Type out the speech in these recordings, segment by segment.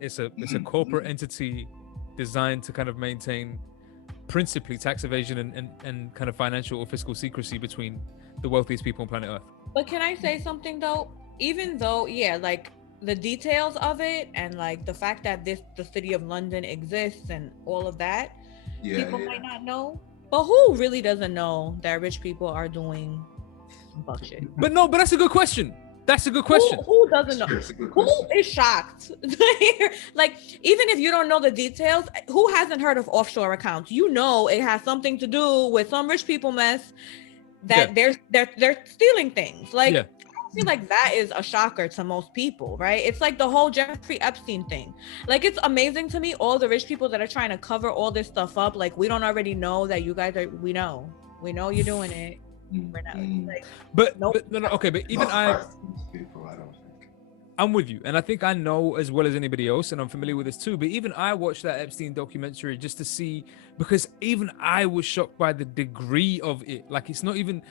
It's a corporate entity designed to kind of maintain principally tax evasion and kind of financial or fiscal secrecy between the wealthiest people on planet Earth. But can I say something though? Even though, yeah, like the details of it and like the fact that the city of London exists and all of that, people might not know. But who really doesn't know that rich people are doing some fuck shit? But that's a good question. That's a good question. Who doesn't know? Who is shocked? Like, even if you don't know the details, who hasn't heard of offshore accounts? You know, it has something to do with some rich people mess that they're stealing things. Like, I feel like that is a shocker to most people, right? It's like the whole Jeffrey Epstein thing. Like, it's amazing to me, all the rich people that are trying to cover all this stuff up. Like, we don't already know that you guys are. We know you're doing it. We're not, like, but no, okay, but even I'm with you, and I think I know as well as anybody else, and I'm familiar with this too. But even I watched that Epstein documentary just to see, because even I was shocked by the degree of it. Like, it's not even,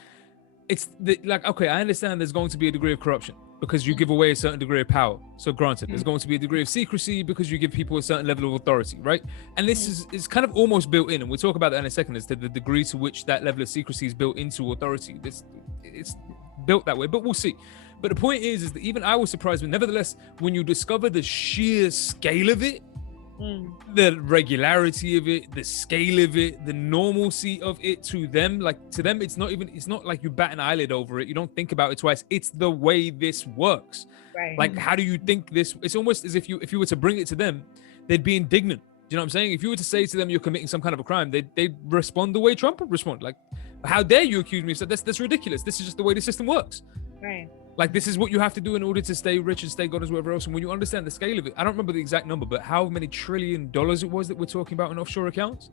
like, okay, I understand there's going to be a degree of corruption because you give away a certain degree of power. So granted, there's going to be a degree of secrecy because you give people a certain level of authority, right? And this is kind of almost built in, and we'll talk about that in a second, is that the degree to which that level of secrecy is built into authority. It's built that way, but we'll see. But the point is that even I was surprised, but nevertheless, when you discover the sheer scale of it, the regularity of it, the scale of it, the normalcy of it to them, it's not like you bat an eyelid over it. You don't think about it twice. It's the way this works. Right. Like, how do you think this? It's almost as if you were to bring it to them, they'd be indignant. Do you know what I'm saying? If you were to say to them you're committing some kind of a crime, they'd respond the way Trump would respond. Like, how dare you accuse me of that? That's ridiculous. This is just the way the system works. Right. Like, this is what you have to do in order to stay rich and stay God as whatever else. And when you understand the scale of it, I don't remember the exact number, but how many $1 trillion it was that we're talking about in offshore accounts?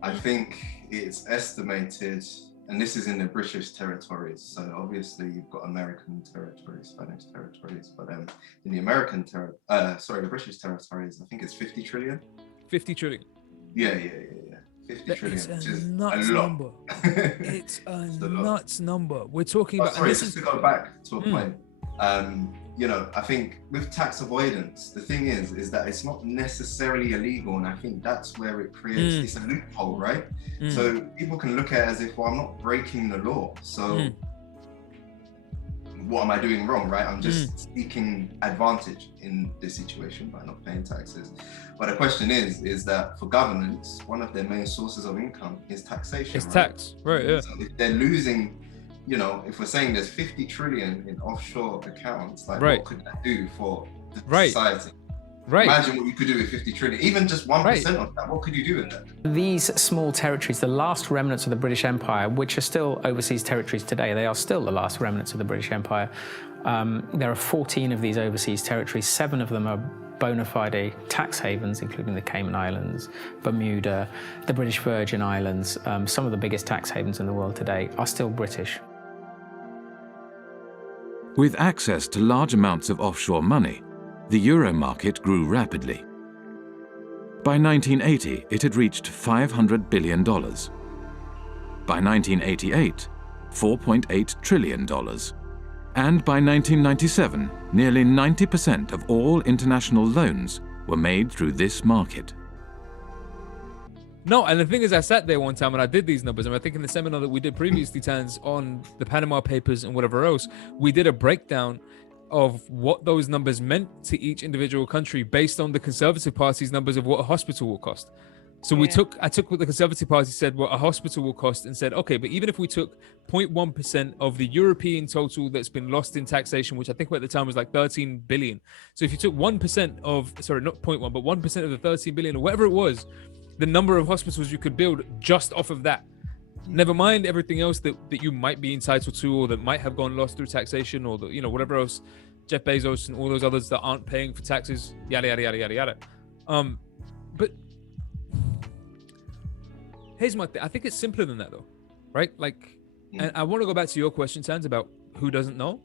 I think it's estimated, and this is in the British territories. So obviously you've got American territories, Spanish territories, but in the the British territories, I think it's 50 trillion. 50 trillion. Yeah. 50 trillion, it's which is nuts a lot. Number. It's a nuts number. We're talking about. Sorry, just to go back to a point. I think with tax avoidance, the thing is that it's not necessarily illegal, and I think that's where it creates it's a loophole, right? So people can look at it as if, well, I'm not breaking the law, so what am I doing wrong, right? I'm just seeking advantage in this situation by not paying taxes. But the question is that for governments, one of their main sources of income is taxation. It's tax, right? Yeah. So if they're losing, if we're saying there's 50 trillion in offshore accounts, like what could that do for the society? Right. Imagine what you could do with 50 trillion, even just 1% of that. What could you do with that? These small territories, the last remnants of the British Empire, which are still overseas territories today, they are still the last remnants of the British Empire. There are 14 of these overseas territories. 7 of them are bona fide tax havens, including the Cayman Islands, Bermuda, the British Virgin Islands. Some of the biggest tax havens in the world today are still British. With access to large amounts of offshore money, the euro market grew rapidly. By 1980, it had reached $500 billion. By 1988, $4.8 trillion. And by 1997, nearly 90% of all international loans were made through this market. No, and the thing is, I sat there one time and I did these numbers, and I think in the seminar that we did previously, Tans, on the Panama Papers and whatever else, we did a breakdown of what those numbers meant to each individual country based on the Conservative Party's numbers of what a hospital will cost. So I took what the Conservative Party said what a hospital will cost and said, okay, but even if we took 0.1% of the European total that's been lost in taxation, which I think at the time was like 13 billion. So if you took 1% of, sorry, not 0.1, but 1% of the 13 billion or whatever it was, the number of hospitals you could build just off of that. Never mind everything else that you might be entitled to or that might have gone lost through taxation or whatever else, Jeff Bezos and all those others that aren't paying for taxes, yada, yada, yada, yada, yada. But here's my thing. I think it's simpler than that though, right? Like, and I want to go back to your question, Sans, about who doesn't know.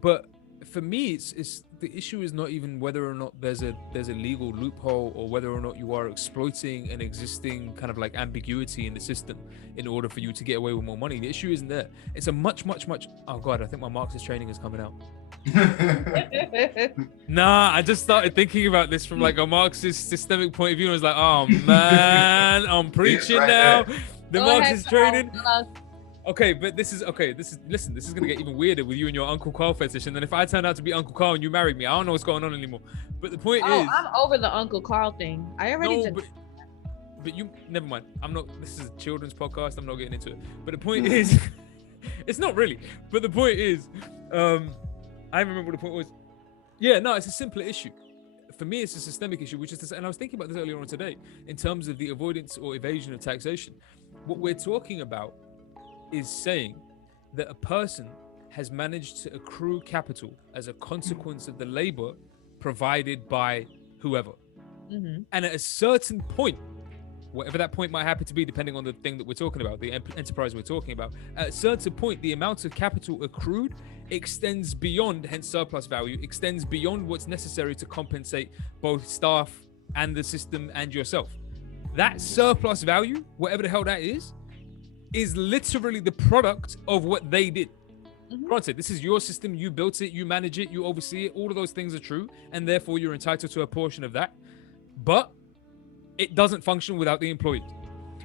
But for me, it's the issue is not even whether or not there's a legal loophole, or whether or not you are exploiting an existing kind of like ambiguity in the system in order for you to get away with more money. The issue isn't there. It's a much, oh God, I think my Marxist training is coming out. Nah, I just started thinking about this from like a Marxist systemic point of view. And I was like, oh man, I'm preaching now. The Marxist training. Okay, but this is listen, this is gonna get even weirder with you and your Uncle Carl fetish. And then if I turn out to be Uncle Carl and you married me, I don't know what's going on anymore. But the point is, I'm over the Uncle Carl thing. I already did. But you, never mind. I'm not. This is a children's podcast. I'm not getting into it. But the point is, it's not really. But the point is, I remember what the point was. Yeah, no, it's a simpler issue. For me, it's a systemic issue, which is this, and I was thinking about this earlier on today, in terms of the avoidance or evasion of taxation. What we're talking about is saying that a person has managed to accrue capital as a consequence of the labor provided by whoever. Mm-hmm. And at a certain point, whatever that point might happen to be, depending on the thing that we're talking about, the enterprise we're talking about, at a certain point, the amount of capital accrued extends beyond, hence surplus value, extends beyond what's necessary to compensate both staff and the system and yourself. That surplus value, whatever the hell that is literally the product of what they did. Mm-hmm. Granted, this is your system, you built it, you manage it, you oversee it, all of those things are true, and therefore you're entitled to a portion of that. But it doesn't function without the employees.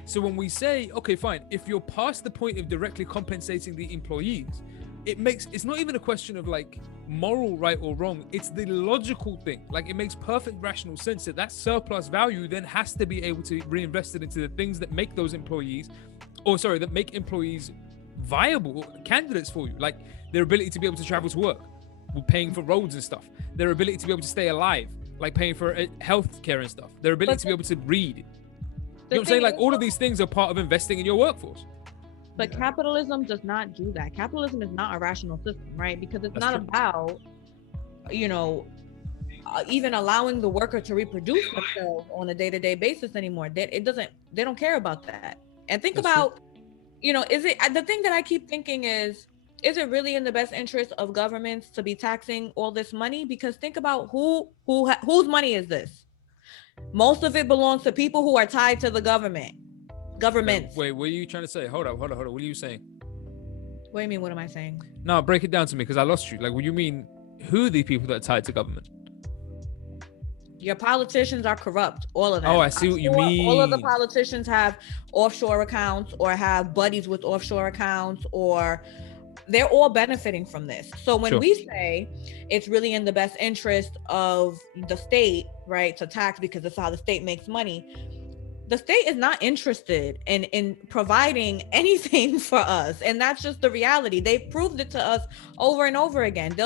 So when we say, okay, fine, if you're past the point of directly compensating the employees, it's not even a question of like moral right or wrong, it's the logical thing. Like, it makes perfect rational sense that surplus value then has to be able to reinvest it into the things that make those employees, that make employees viable candidates for you, like their ability to be able to travel to work, paying for roads and stuff, their ability to be able to stay alive, like paying for health care and stuff, their ability to be able to read. You know what I'm saying? Like, all of these things are part of investing in your workforce. But capitalism does not do that. Capitalism is not a rational system, right? Because it's not about, even allowing the worker to reproduce themselves on a day-to-day basis anymore. They don't care about that. And think about, the thing that I keep thinking is it really in the best interest of governments to be taxing all this money? Because think about whose money is this? Most of it belongs to people who are tied to the government. Wait, what are you trying to say? Hold up. What are you saying? What do you mean? What am I saying? No, break it down to me, because I lost you. Like, what do you mean? Who are the people that are tied to government? Your politicians are corrupt, all of them. Oh, I see what you mean. All of the politicians have offshore accounts or have buddies with offshore accounts, or they're all benefiting from this. So when we say it's really in the best interest of the state, right, to tax because that's how the state makes money, the state is not interested in providing anything for us. And that's just the reality. They've proved it to us over and over again.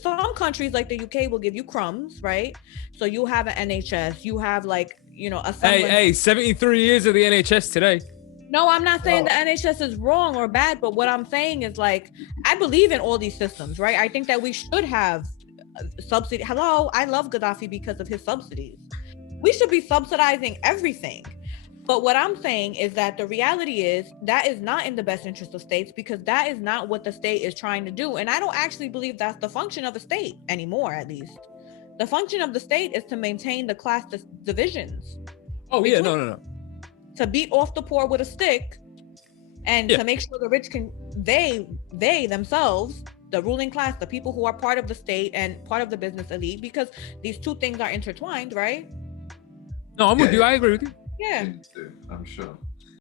Some countries like the UK will give you crumbs, right? So you have an NHS, you have like, a Hey, 73 years of the NHS today. No, I'm not saying the NHS is wrong or bad, but what I'm saying is, like, I believe in all these systems, right? I think that we should have subsidy. Hello, I love Gaddafi because of his subsidies. We should be subsidizing everything. But what I'm saying is that the reality is that is not in the best interest of states, because that is not what the state is trying to do. And I don't actually believe that's the function of a state anymore, at least. The function of the state is to maintain the class divisions. Oh, yeah, no. To beat off the poor with a stick and to make sure the rich can, they themselves, the ruling class, the people who are part of the state and part of the business elite, because these two things are intertwined, right? No, I'm with you. I agree with you. Yeah, I'm sure.